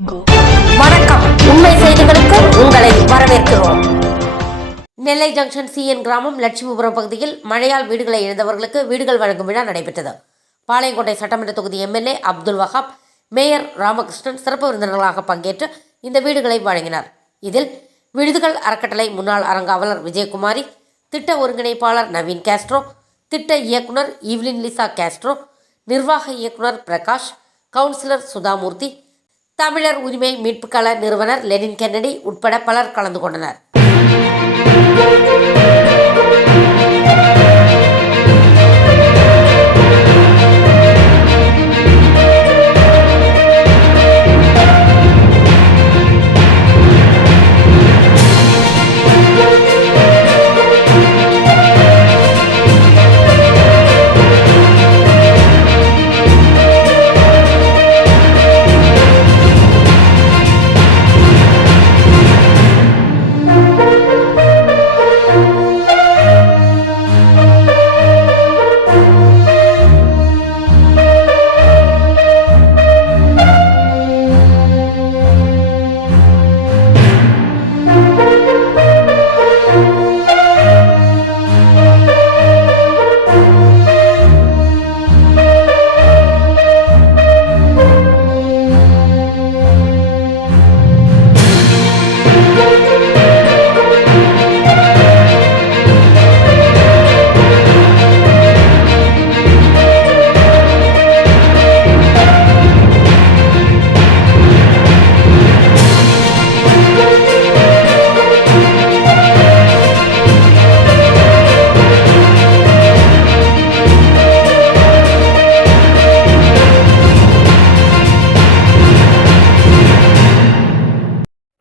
வணக்கம். உண்மை செய்திகளுக்கு உங்களை வரவேற்கிறோம். நெல்லை ஜங்ஷன் CN கிராமம் லட்சுமிபுரம் பகுதியில் மழையால் வீடுகளை இழந்தவர்களுக்கு வீடுகள் வழங்கும் விழா நடைபெற்றது. பாளையங்கோட்டை சட்டமன்ற தொகுதி MLA அப்துல் வஹாப், மேயர் ராமகிருஷ்ணன் சிறப்பு விருந்தினர்களாக பங்கேற்று இந்த வீடுகளை வழங்கினார். இதில் விடுதிகள் அறக்கட்டளை முன்னாள் அறங்காவலர் விஜயகுமாரி, திட்ட ஒருங்கிணைப்பாளர் நவீன் காஸ்ட்ரோ, திட்ட இயக்குனர் ஈவ்லின் லிசா காஸ்ட்ரோ, நிர்வாக இயக்குனர் பிரகாஷ், கவுன்சிலர் சுதாமூர்த்தி, தமிழர் உரிமை மீட்புக்கள நிறுவனர் லெனின் கென்னடி உட்பட பலர் கலந்து கொண்டனர்.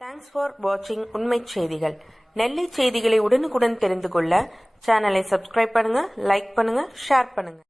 Thanks for watching உண்மை செய்திகள். நெல்லை செய்திகளை உடனுக்குடன் தெரிந்து கொள்ள சேனலை சப்ஸ்கிரைப் பண்ணுங்க, லைக் பண்ணுங்க, ஷேர் பண்ணுங்க.